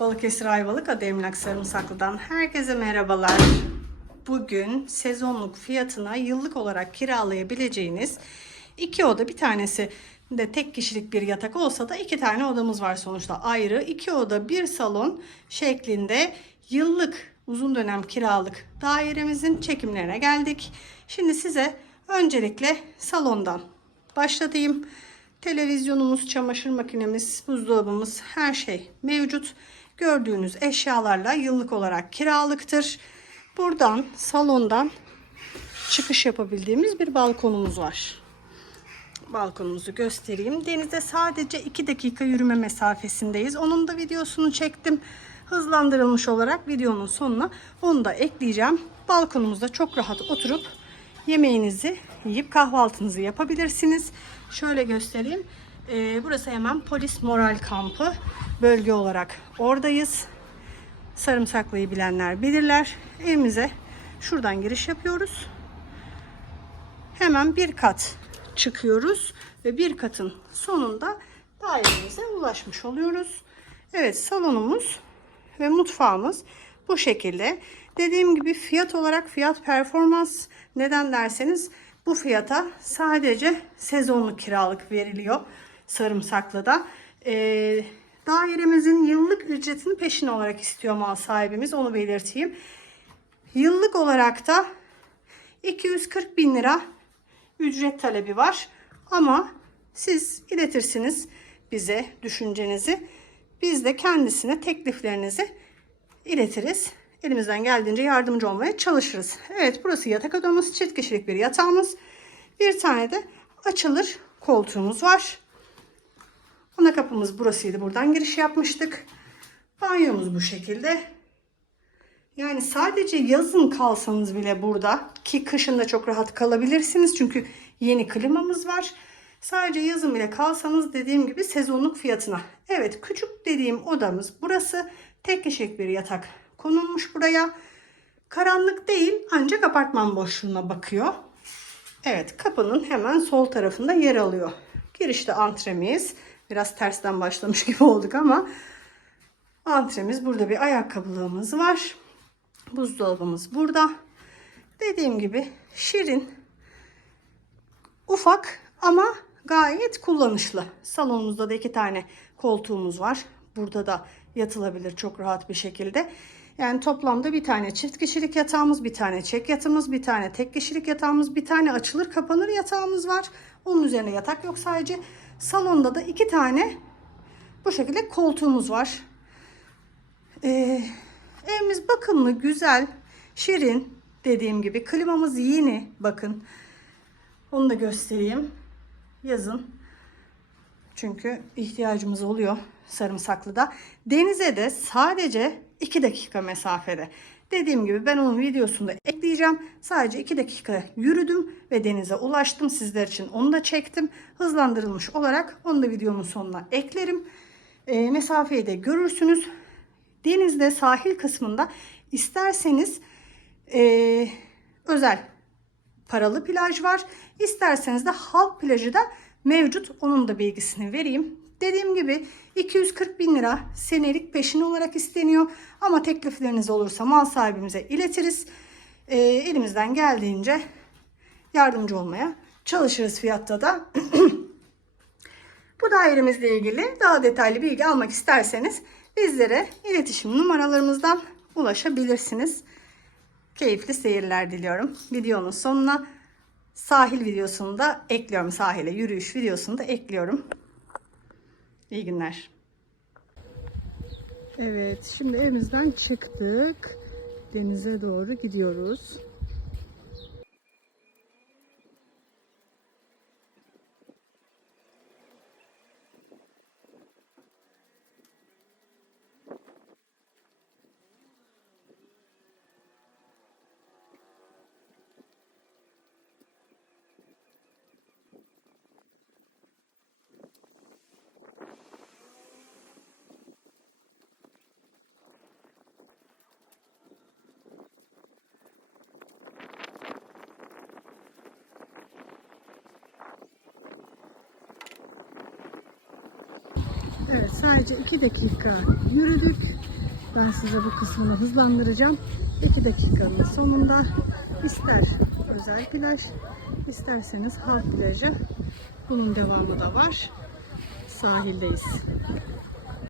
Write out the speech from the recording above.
Balıkesir Ayvalık Adı Emlak Sarımsaklı'dan herkese merhabalar. Bugün sezonluk fiyatına yıllık olarak kiralayabileceğiniz iki oda bir tanesi de tek kişilik bir yatak olsa da iki tane odamız var sonuçta ayrı. iki oda bir salon şeklinde yıllık uzun dönem kiralık dairemizin çekimlerine geldik. Şimdi size öncelikle salondan başlatayım. Televizyonumuz, çamaşır makinemiz, buzdolabımız her şey mevcut. Gördüğünüz eşyalarla yıllık olarak kiralıktır. Buradan salondan çıkış yapabildiğimiz bir balkonumuz var. Balkonumuzu göstereyim. Denize sadece 2 dakika yürüme mesafesindeyiz. Onun da videosunu çektim. Hızlandırılmış olarak videonun sonuna onu da ekleyeceğim. Balkonumuzda çok rahat oturup yemeğinizi yiyip kahvaltınızı yapabilirsiniz. Şöyle göstereyim. Ee, burası hemen polis moral kampı bölge olarak oradayız. Sarımsaklıyı bilenler bilirler. Evimize şuradan giriş yapıyoruz. Hemen bir kat çıkıyoruz ve bir katın sonunda dairemize ulaşmış oluyoruz. Evet salonumuz ve mutfağımız bu şekilde. Dediğim gibi fiyat olarak fiyat performans neden derseniz bu fiyata sadece sezonluk kiralık veriliyor Sarımsaklı'da. Ee, dairemizin yıllık ücretini peşin olarak istiyor mal sahibimiz onu belirteyim. Yıllık olarak da 240 bin lira ücret talebi var. Ama siz iletirsiniz bize düşüncenizi. Biz de kendisine tekliflerinizi iletiriz. Elimizden geldiğince yardımcı olmaya çalışırız. Evet burası yatak odamız. Çift kişilik bir yatağımız. Bir tane de açılır koltuğumuz var. Ana kapımız burasıydı. Buradan giriş yapmıştık. Banyomuz bu şekilde. Yani sadece yazın kalsanız bile burada ki kışın da çok rahat kalabilirsiniz. Çünkü yeni klimamız var. Sadece yazın bile kalsanız dediğim gibi sezonluk fiyatına. Evet küçük dediğim odamız burası. Tek kişilik bir yatak konulmuş buraya. Karanlık değil ancak apartman boşluğuna bakıyor. Evet kapının hemen sol tarafında yer alıyor. Girişte antremiz. Biraz tersten başlamış gibi olduk ama antremiz burada bir ayakkabılığımız var. Buzdolabımız burada. Dediğim gibi şirin, ufak ama gayet kullanışlı. Salonumuzda da iki tane koltuğumuz var. Burada da yatılabilir çok rahat bir şekilde. Yani toplamda bir tane çift kişilik yatağımız, bir tane çek yatağımız, bir tane tek kişilik yatağımız, bir tane açılır kapanır yatağımız var. Onun üzerine yatak yok sadece. Salonda da iki tane bu şekilde koltuğumuz var. Ee, evimiz bakımlı, güzel, şirin dediğim gibi. Klimamız yeni bakın. Onu da göstereyim. Yazın. Çünkü ihtiyacımız oluyor Sarımsaklı'da. Denize de sadece 2 dakika mesafede. Dediğim gibi ben onun videosunu da ekleyeceğim. Sadece 2 dakika yürüdüm ve denize ulaştım. Sizler için onu da çektim. Hızlandırılmış olarak onu da videonun sonuna eklerim. E, mesafeyi de görürsünüz. Denizde sahil kısmında isterseniz e, özel paralı plaj var. İsterseniz de halk plajı da mevcut. Onun da bilgisini vereyim. Dediğim gibi 240 bin lira senelik peşin olarak isteniyor. Ama teklifleriniz olursa mal sahibimize iletiriz. E, elimizden geldiğince yardımcı olmaya çalışırız fiyatta da. Bu dairemizle ilgili daha detaylı bilgi almak isterseniz bizlere iletişim numaralarımızdan ulaşabilirsiniz. Keyifli seyirler diliyorum. Videonun sonuna sahil videosunu da ekliyorum. Sahile yürüyüş videosunu da ekliyorum. İyi günler. Evet, şimdi evimizden çıktık. Denize doğru gidiyoruz. Evet sadece 2 dakika yürüdük. Ben size bu kısmını hızlandıracağım. 2 dakikanın sonunda ister özel plaj isterseniz halk plajı. Bunun devamı da var. Sahildeyiz.